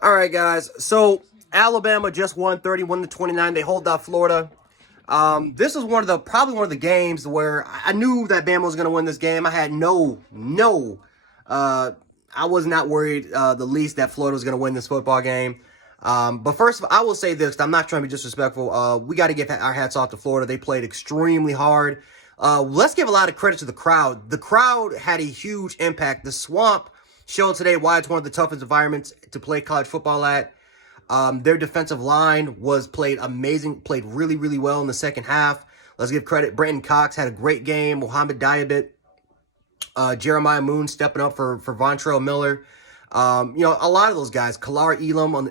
All right, guys. So Alabama just won 31-29. They hold off Florida. This was probably one of the games where I knew that Bama was going to win this game. I had I was not worried the least that Florida was going to win this football game. But first, I will say this. I'm not trying to be disrespectful. We got to give our hats off to Florida. They played extremely hard. Let's give a lot of credit to the crowd. The crowd had a huge impact. The Swamp showed today why it's one of the toughest environments to play college football at. Their defensive line played amazing, played really, really well in the second half. Let's give credit. Brenton Cox had a great game. Mohamed Diabit, Jeremiah Moon stepping up for Vontrell Miller. A lot of those guys, Kalar Elam,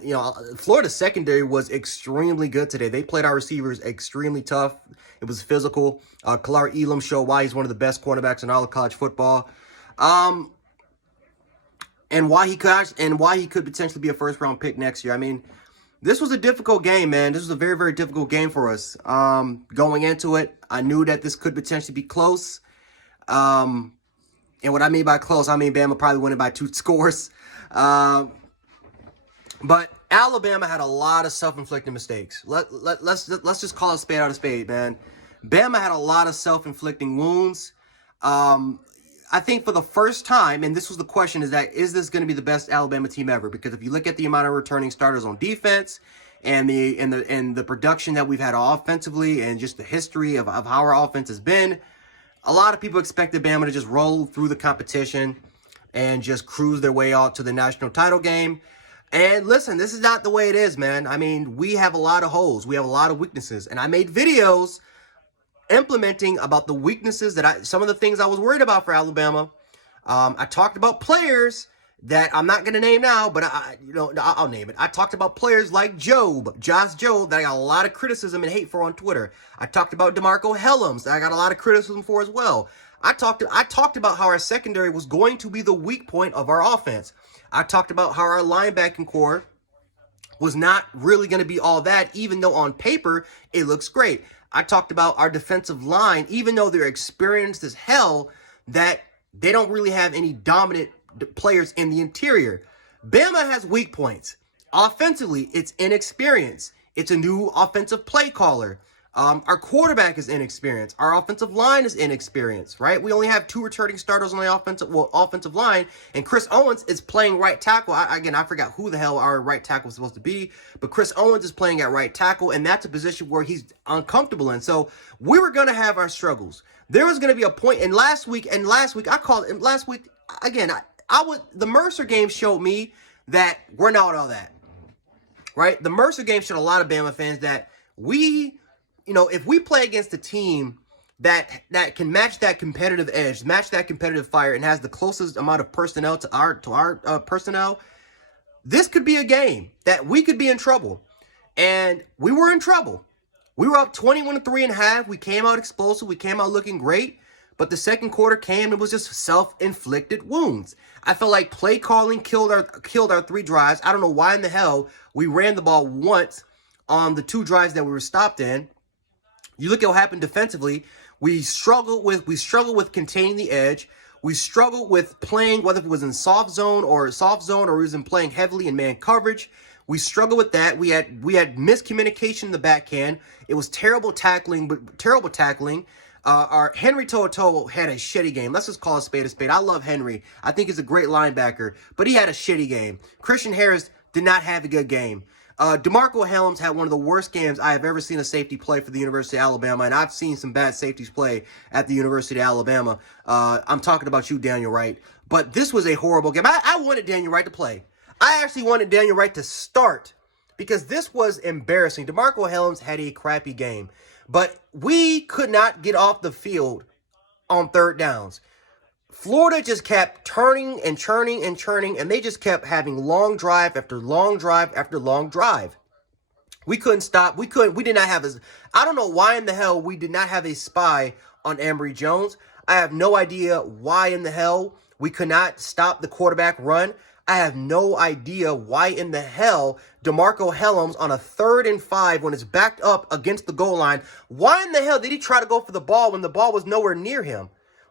Florida's secondary was extremely good today. They played our receivers extremely tough. It was physical. Kalar Elam showed why he's one of the best cornerbacks in all of college football. And why he could potentially be a first round pick next year. I mean, this was a difficult game, man. This was a very, very difficult game for us. Going into it, I knew that this could potentially be close. And what I mean by close, I mean Bama probably winning by 2 scores. But Alabama had a lot of self-inflicted mistakes. Let's just call a spade out of spade, man. Bama had a lot of self-inflicting wounds. I think for the first time, and this was the question, is this going to be the best Alabama team ever? Because if you look at the amount of returning starters on defense and the production that we've had offensively and just the history of how our offense has been, a lot of people expected Bama to just roll through the competition and just cruise their way out to the national title game. And listen, this is not the way it is, man. I mean, we have a lot of holes. We have a lot of weaknesses. And I made videos implementing about the weaknesses some of the things I was worried about for Alabama. I talked about players that I'm not going to name now, but I'll name it. I talked about players like Josh Jobe, that I got a lot of criticism and hate for on Twitter. I talked about DeMarco Hellams, that I got a lot of criticism for as well. I talked about how our secondary was going to be the weak point of our offense. I talked about how our linebacking core was not really going to be all that, even though on paper it looks great. I talked about our defensive line, even though they're experienced as hell, that they don't really have any dominant players in the interior. Bama has weak points. Offensively, it's inexperience. It's a new offensive play caller. Our quarterback is inexperienced. Our offensive line is inexperienced, right? We only have 2 returning starters on the offensive line, and Chris Owens is playing right tackle. I forgot who the hell our right tackle was supposed to be, but Chris Owens is playing at right tackle, and that's a position where he's uncomfortable in. So we were going to have our struggles. There was going to be a point, and last week, I called it, last week, again, the Mercer game showed me that we're not all that, right? The Mercer game showed a lot of Bama fans that if we play against a team that can match that competitive edge, match that competitive fire, and has the closest amount of personnel to our personnel, this could be a game that we could be in trouble. And we were in trouble. We were up 21-3.5. We came out explosive. We came out looking great. But the second quarter came and it was just self-inflicted wounds. I felt like play calling killed our 3 drives. I don't know why in the hell we ran the ball once on the 2 drives that we were stopped in. You look at what happened defensively. We struggled with containing the edge. We struggled with playing, whether it was in soft zone or we was in playing heavily in man coverage. We struggled with that. We had miscommunication in the backhand. It was terrible tackling. Our Henry To'oTo'o had a shitty game. Let's just call a spade a spade. I love Henry. I think he's a great linebacker, but he had a shitty game. Christian Harris did not have a good game. DeMarco Hellams had one of the worst games I have ever seen a safety play for the University of Alabama, and I've seen some bad safeties play at the University of Alabama. I'm talking about you, Daniel Wright. But this was a horrible game. I wanted Daniel Wright to play. I actually wanted Daniel Wright to start because this was embarrassing. DeMarco Hellams had a crappy game, but we could not get off the field on 3rd downs. Florida just kept turning and churning and churning, and they just kept having long drive after long drive after long drive. We couldn't stop. We did not have I don't know why in the hell we did not have a spy on Emory Jones. I have no idea why in the hell we could not stop the quarterback run. I have no idea why in the hell DeMarco Hellams on a 3rd and 5 when it's backed up against the goal line, why in the hell did he try to go for the ball when the ball was nowhere near him?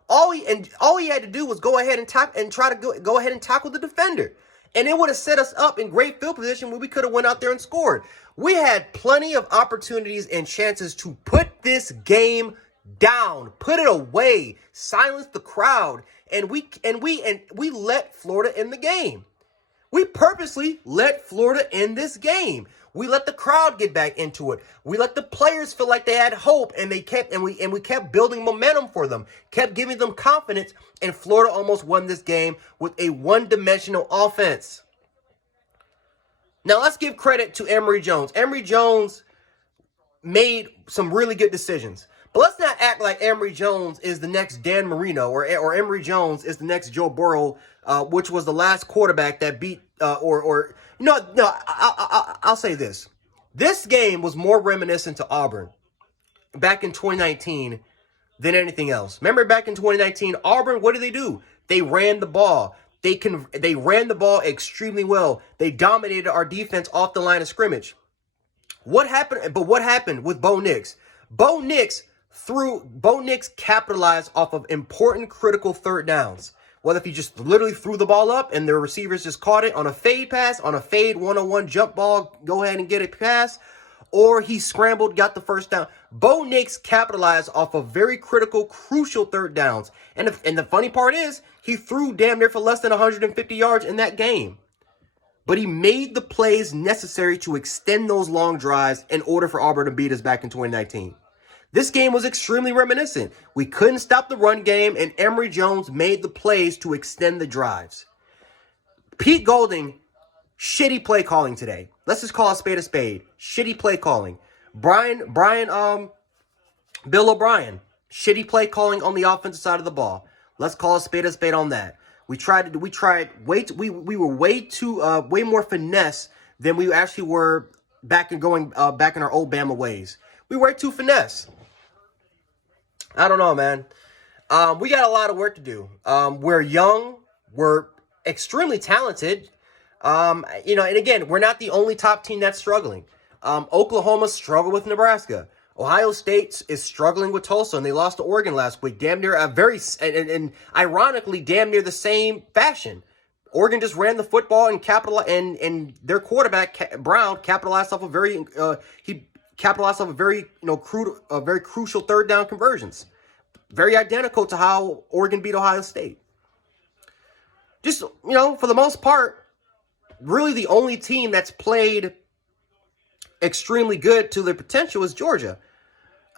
All he had to do was go ahead and try to go ahead and tackle the defender. And it would have set us up in great field position where we could have went out there and scored. We had plenty of opportunities and chances to put this game down, put it away, silence the crowd, and we let Florida in the game. We purposely let Florida in this game. We let the crowd get back into it. We let the players feel like they had hope, and we kept building momentum for them, kept giving them confidence, and Florida almost won this game with a one-dimensional offense. Now let's give credit to Emory Jones. Emory Jones made some really good decisions. But let's not act like Emory Jones is the next Dan Marino or Emory Jones is the next Joe Burrow, which was the last quarterback that beat I'll say this. This game was more reminiscent to Auburn back in 2019 than anything else. Remember back in 2019, Auburn, what did they do? They ran the ball. They ran the ball extremely well. They dominated our defense off the line of scrimmage. What happened? But what happened with Bo Nix? Bo Nix capitalized off of important, critical third downs. Whether if he just literally threw the ball up and the receivers just caught it on a fade pass, on a fade 1-on-1 jump ball, go ahead and get a pass, or he scrambled, got the first down. Bo Nix capitalized off of very critical, crucial third downs. And the funny part is, he threw damn near for less than 150 yards in that game. But he made the plays necessary to extend those long drives in order for Auburn to beat us back in 2019. This game was extremely reminiscent. We couldn't stop the run game, and Emory Jones made the plays to extend the drives. Pete Golding, shitty play calling today. Let's just call a spade a spade. Shitty play calling. Bill O'Brien, shitty play calling on the offensive side of the ball. Let's call a spade on that. We were way more finesse than we actually were back in our old Bama ways. We were too finesse. I don't know, man. We got a lot of work to do. We're young. We're extremely talented. And again, we're not the only top team that's struggling. Oklahoma struggled with Nebraska. Ohio State is struggling with Tulsa, and they lost to Oregon last week. Damn near ironically, damn near the same fashion. Oregon just ran the football and their quarterback Brown capitalized off of very crucial third down conversions. Very identical to how Oregon beat Ohio State. Just, for the most part, really the only team that's played extremely good to their potential is Georgia.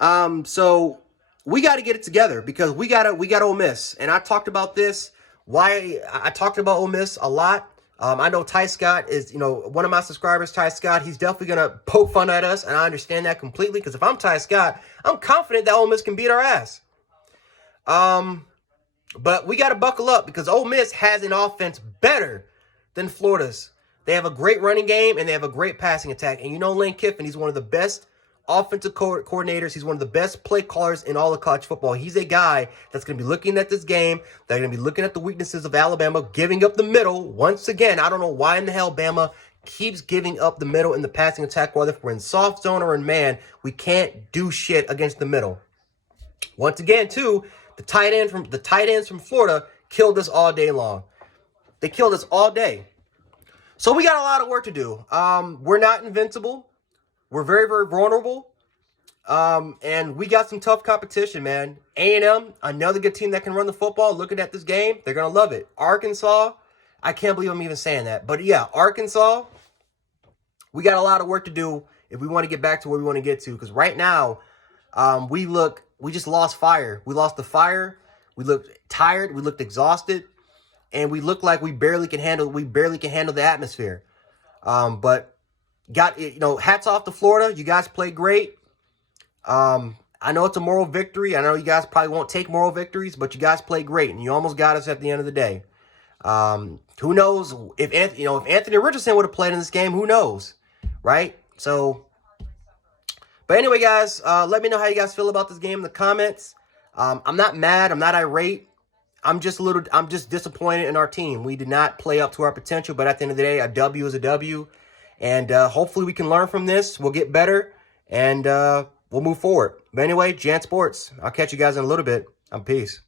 So we got to get it together because we got Ole Miss. And I talked about this. Why I talked about Ole Miss a lot. I know Ty Scott is, one of my subscribers, Ty Scott. He's definitely going to poke fun at us, and I understand that completely because if I'm Ty Scott, I'm confident that Ole Miss can beat our ass. But we got to buckle up because Ole Miss has an offense better than Florida's. They have a great running game, and they have a great passing attack. And Lane Kiffin, he's one of the best offensive coordinators. He's one of the best play callers in all of college football. He's a guy that's going to be looking at this game. They're going to be looking at the weaknesses of Alabama, giving up the middle. Once again, I don't know why in the hell Bama keeps giving up the middle in the passing attack, whether if we're in soft zone or in man. We can't do shit against the middle. Once again, too, the tight ends from Florida killed us all day long. They killed us all day. So we got a lot of work to do. We're not invincible. We're very, very vulnerable. And we got some tough competition, man. A&M, another good team that can run the football. Looking at this game, they're going to love it. Arkansas, I can't believe I'm even saying that. But yeah, Arkansas, we got a lot of work to do if we want to get back to where we want to get to. Because right now, we just lost fire. We lost the fire. We looked tired. We looked exhausted. And we look like we barely can handle the atmosphere. But hats off to Florida. You guys played great. I know it's a moral victory. I know you guys probably won't take moral victories, but you guys played great, and you almost got us at the end of the day. Who knows if Anthony Richardson would have played in this game? Who knows, right? So, but anyway, guys, let me know how you guys feel about this game in the comments. I'm not mad. I'm not irate. I'm just disappointed in our team. We did not play up to our potential, but at the end of the day, a W is a W. And hopefully we can learn from this. We'll get better, and we'll move forward. But anyway, Jan Sports. I'll catch you guys in a little bit. Peace.